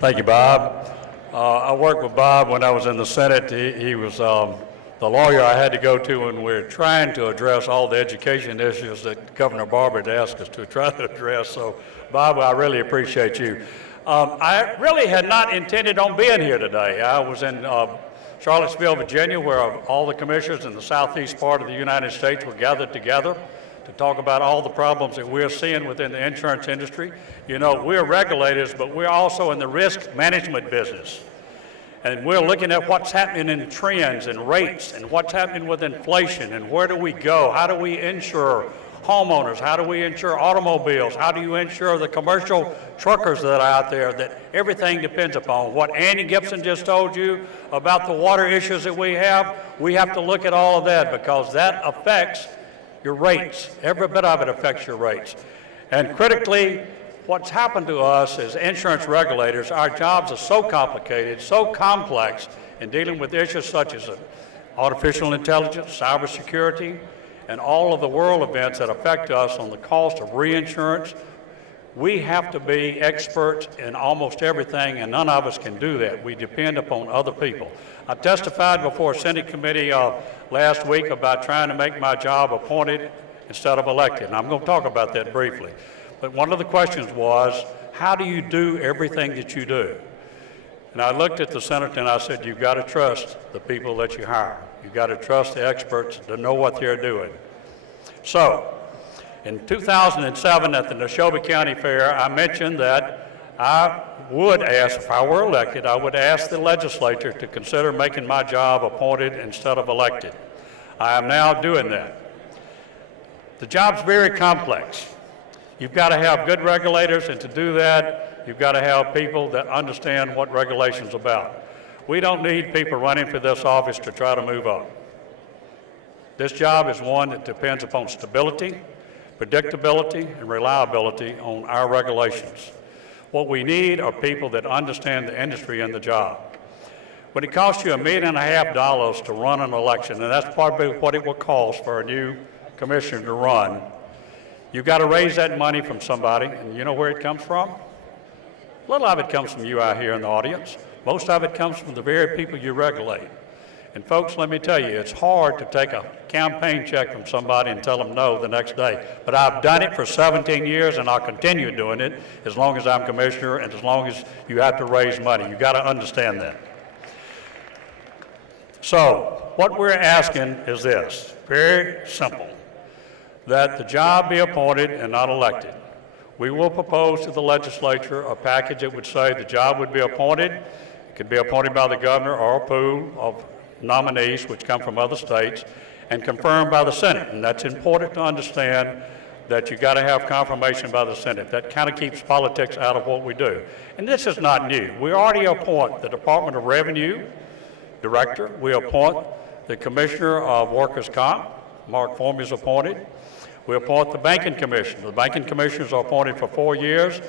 Thank you, Bob. I worked with Bob when I was in the Senate. He was the lawyer I had to go to when we were trying to address all the education issues that Governor Barber had asked us to try to address. So, Bob, I really appreciate you. I really had not intended on being here today. I was in Charlottesville, Virginia, where all the commissioners in the southeast part of the United States were gathered together to talk about all the problems that we're seeing within the insurance industry. You know, we're regulators, but we're also in the risk management business. And we're looking at what's happening in trends and rates and what's happening with inflation and where do we go? How do we insure homeowners? How do we insure automobiles? How do you insure the commercial truckers that are out there that everything depends upon? What Andy Gibson just told you about the water issues that we have to look at all of that because that affects your rates. Every bit of it affects your rates. And critically, what's happened to us as insurance regulators, our jobs are so complicated, so complex in dealing with issues such as artificial intelligence, cybersecurity, and all of the world events that affect us on the cost of reinsurance. We have to be experts in almost everything, and none of us can do that. We depend upon other people. I testified before a Senate committee last week about trying to make my job appointed instead of elected, and I'm going to talk about that briefly. But one of the questions was, how do you do everything that you do? And I looked at the senator and I said, you've got to trust the people that you hire. You've got to trust the experts to know what they're doing. So, in 2007 at the Neshoba County Fair, I mentioned that I would ask, if I were elected, I would ask the legislature to consider making my job appointed instead of elected. I am now doing that. The job's very complex. You've got to have good regulators, and to do that, you've got to have people that understand what regulation's about. We don't need people running for this office to try to move up. This job is one that depends upon stability, predictability, and reliability on our regulations. What we need are people that understand the industry and the job. When it costs you $1.5 million to run an election, and that's probably what it will cost for a new commissioner to run, you've got to raise that money from somebody, and you know where it comes from? A little of it comes from you out here in the audience. Most of it comes from the very people you regulate. And folks, let me tell you, it's hard to take a campaign check from somebody and tell them no the next day. But I've done it for 17 years, and I'll continue doing it as long as I'm commissioner and as long as you have to raise money. You've got to understand that. So what we're asking is this, very simple, that the job be appointed and not elected. We will propose to the legislature a package that would say the job would be appointed. It could be appointed by the governor or a pool of nominees which come from other states and confirmed by the Senate. And that's important to understand that you got to have confirmation by the Senate. That kind of keeps politics out of what we do. And this is not new. We already appoint the Department of Revenue Director. We appoint the Commissioner of Workers' Comp. Mark Formey is appointed. We appoint the Banking Commission. The Banking Commissioners are appointed for 4 years.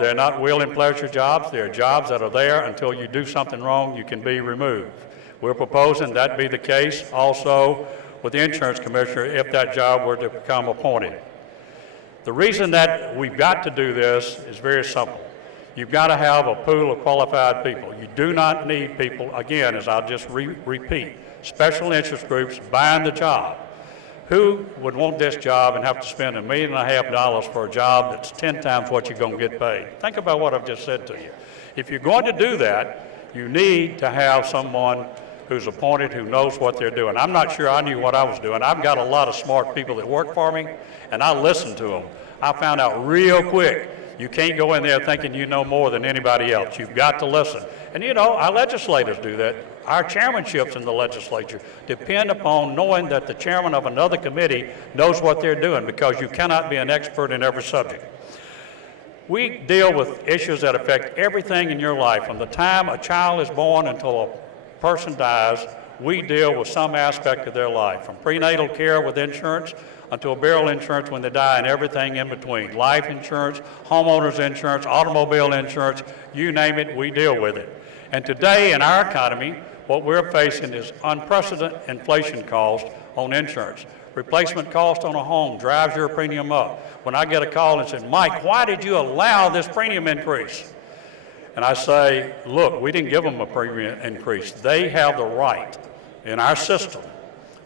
They're not will and pleasure jobs. They're jobs that are there until you do something wrong, you can be removed. We're proposing that be the case also with the Insurance Commissioner if that job were to become appointed. The reason that we've got to do this is very simple. You've got to have a pool of qualified people. You do not need people, again, as I'll just repeat, special interest groups buying the job. Who would want this job and have to spend $1.5 million for a job that's 10 times what you're going to get paid? Think about what I've just said to you. If you're going to do that, you need to have someone who's appointed who knows what they're doing. I'm not sure I knew what I was doing. I've got a lot of smart people that work for me, and I listen to them. I found out real quick, you can't go in there thinking you know more than anybody else. You've got to listen. And you know, our legislators do that. Our chairmanships in the legislature depend upon knowing that the chairman of another committee knows what they're doing, because you cannot be an expert in every subject. We deal with issues that affect everything in your life. From the time a child is born until a person dies, we deal with some aspect of their life, from prenatal care with insurance until burial insurance when they die, and everything in between. Life insurance, homeowners insurance, automobile insurance, you name it, we deal with it. And today in our economy, what we're facing is unprecedented inflation cost on insurance. Replacement cost on a home drives your premium up. When I get a call and say, Mike, why did you allow this premium increase? And I say, look, we didn't give them a premium increase. They have the right in our system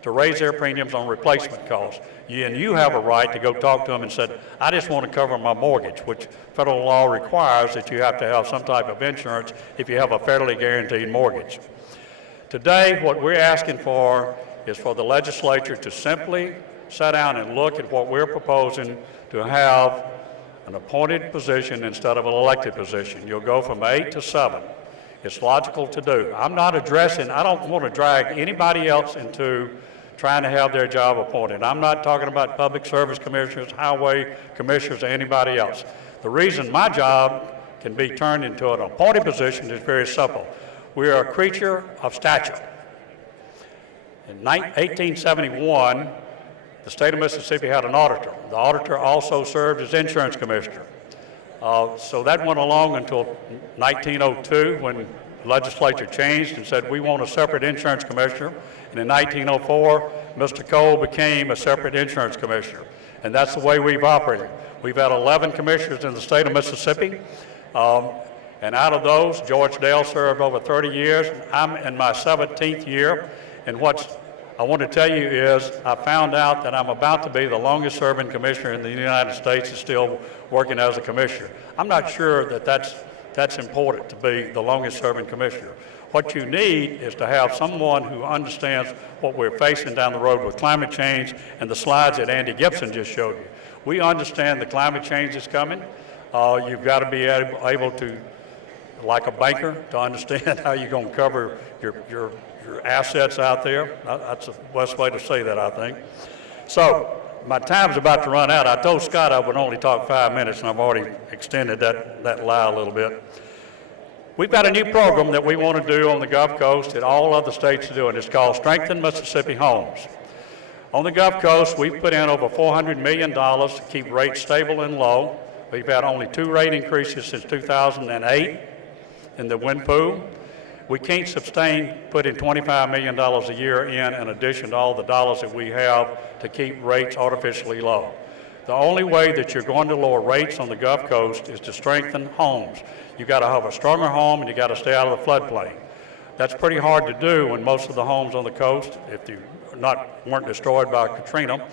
to raise their premiums on replacement costs. And you have a right to go talk to them and say, I just want to cover my mortgage, which federal law requires that you have to have some type of insurance if you have a federally guaranteed mortgage. Today, what we're asking for is for the legislature to simply sit down and look at what we're proposing to have an appointed position instead of an elected position. You'll go from 8 to 7. It's logical to do. I'm not addressing, I don't want to drag anybody else into trying to have their job appointed. I'm not talking about public service commissioners, highway commissioners, or anybody else. The reason my job can be turned into an appointed position is very simple. We are a creature of statute. In 1871, the state of Mississippi had an auditor. The auditor also served as insurance commissioner. So that went along until 1902 when the legislature changed and said we want a separate insurance commissioner. And in 1904, Mr. Cole became a separate insurance commissioner. And that's the way we've operated. We've had 11 commissioners in the state of Mississippi. And out of those, George Dale served over 30 years. I'm in my 17th year. And what I want to tell you is I found out that I'm about to be the longest serving commissioner in the United States and still working as a commissioner. I'm not sure that that's important to be the longest serving commissioner. What you need is to have someone who understands what we're facing down the road with climate change and the slides that Andy Gibson just showed you. We understand the climate change is coming. You've got to be able to, like a banker, to understand how you're going to cover your assets out there. That's the best way to say that, I think. So my time's about to run out. I told Scott I would only talk 5 minutes, and I've already extended that lie a little bit. We've got a new program that we want to do on the Gulf Coast that all other states are doing. It's called Strengthen Mississippi Homes. On the Gulf Coast, we've put in over $400 million to keep rates stable and low. We've had only 2 rate increases since 2008 in the wind pool. We can't sustain putting $25 million a year in addition to all the dollars that we have to keep rates artificially low. The only way that you're going to lower rates on the Gulf Coast is to strengthen homes. You've got to have a stronger home and you've got to stay out of the floodplain. That's pretty hard to do when most of the homes on the coast, if they weren't destroyed by Katrina,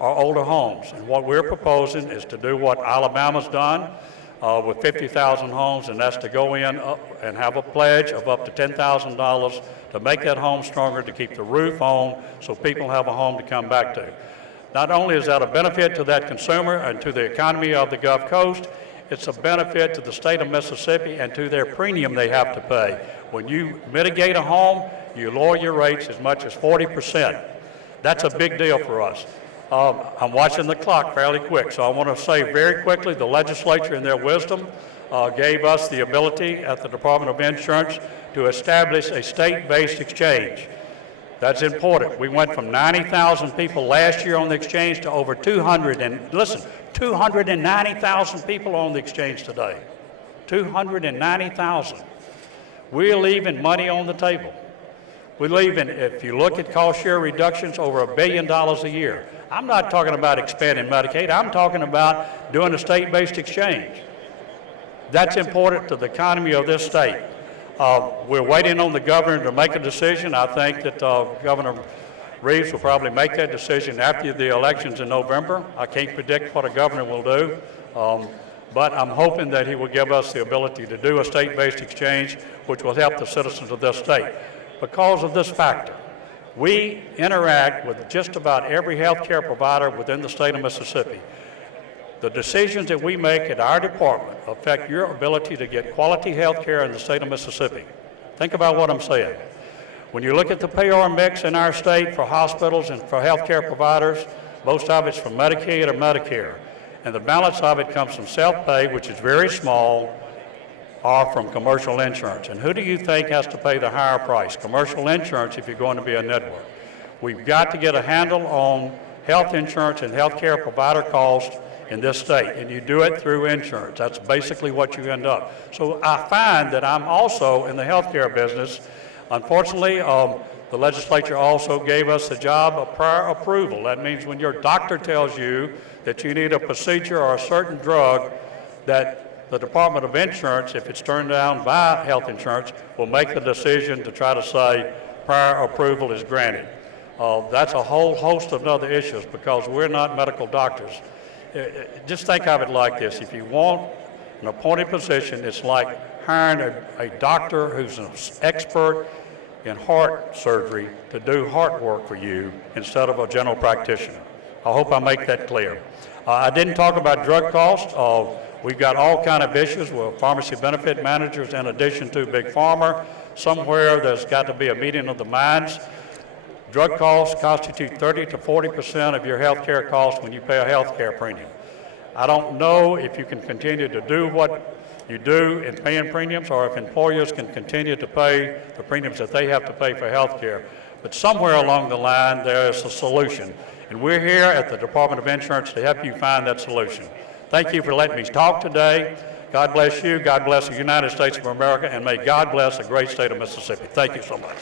are older homes. And what we're proposing is to do what Alabama's done with 50,000 homes, and that's to go in and have a pledge of up to $10,000 to make that home stronger, to keep the roof on so people have a home to come back to. Not only is that a benefit to that consumer and to the economy of the Gulf Coast, it's a benefit to the state of Mississippi and to their premium they have to pay. When you mitigate a home, you lower your rates as much as 40%. That's a big deal for us. I'm watching the clock fairly quick, so I want to say very quickly, the legislature in their wisdom gave us the ability at the Department of Insurance to establish a state-based exchange. That's important. We went from 90,000 people last year on the exchange to over 290,000 people on the exchange today. 290,000. We're leaving money on the table. We're leaving, if you look at cost share reductions, over $1 billion a year. I'm not talking about expanding Medicaid. I'm talking about doing a state-based exchange. That's important to the economy of this state. We're waiting on the governor to make a decision. I think that Governor Reeves will probably make that decision after the elections in November. I can't predict what a governor will do, but I'm hoping that he will give us the ability to do a state-based exchange, which will help the citizens of this state. Because of this factor, we interact with just about every health care provider within the state of Mississippi. The decisions that we make at our department affect your ability to get quality health care in the state of Mississippi. Think about what I'm saying. When you look at the payer mix in our state for hospitals and for health care providers, most of it's from Medicaid or Medicare. And the balance of it comes from self-pay, which is very small, or from commercial insurance. And who do you think has to pay the higher price? Commercial insurance if you're going to be a network. We've got to get a handle on health insurance and health care provider costs in this state, and you do it through insurance. That's basically what you end up. So I find that I'm also in the healthcare business. Unfortunately, the legislature also gave us the job of prior approval. That means when your doctor tells you that you need a procedure or a certain drug, that the Department of Insurance, if it's turned down by health insurance, will make the decision to try to say prior approval is granted. That's a whole host of other issues because we're not medical doctors. Just think of it like this. If you want an appointed position, it's like hiring a doctor who's an expert in heart surgery to do heart work for you instead of a general practitioner. I hope I make that clear. I didn't talk about drug costs. We've got all kind of issues with pharmacy benefit managers in addition to Big Pharma. Somewhere there's got to be a meeting of the minds. Drug costs constitute 30 to 40% of your health care costs when you pay a health care premium. I don't know if you can continue to do what you do in paying premiums or if employers can continue to pay the premiums that they have to pay for health care. But somewhere along the line, there is a solution. And we're here at the Department of Insurance to help you find that solution. Thank you for letting me talk today. God bless you. God bless the United States of America. And may God bless the great state of Mississippi. Thank you so much.